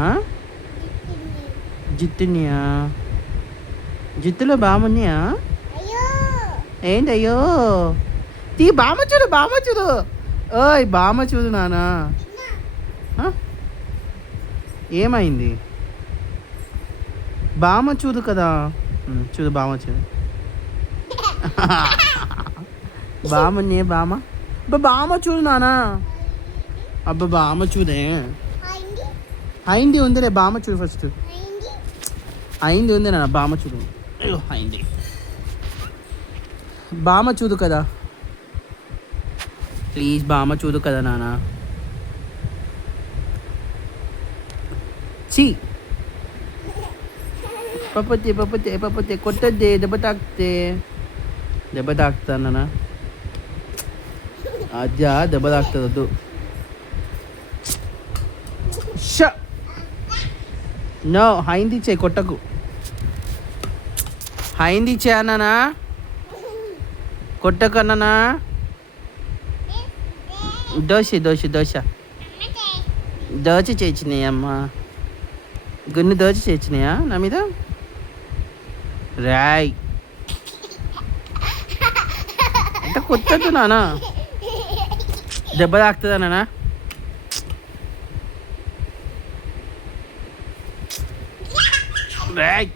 ఆ? జిత్తునియా? జిత్తులో బామున్నాయా? ఏంటి అయ్యో? తీ బామ చూడు, బామ చూడు. ఓయ్ బామ చూడు నానా. ఆ? ఏమైంది? బామ చూడు కదా. చూడు బామ చూడు. బామనే బామ. బామ చూడు నానా. అబ్బా బామ చూడే. అయింది ఉందిలే, బామ చూడు ఫస్ట్. అయింది ఉంది నాన్న, బామ చూడు. అయ్యో అయింది. బామ చూడు కదా, ప్లీజ్ బామ చూడు కదా నాన్న. చీ పప్పతే కొట్టద్దే, దెబ్బ తాకుతా నాన్న. అజ్జా దెబ్బ తాకుతుంది, వద్దు. నో హైంది చేయి, కొట్టకు. హైంది చే అన్నానా, కొట్టకు అన్నానా. దోశ చేయించినాయి అమ్మ. గున్ని దోశ చేయించినాయా నా మీద? రాయ్ అంత కొట్టద్దు నానా, దెబ్బ తాకుతుందా నానా. రాయ్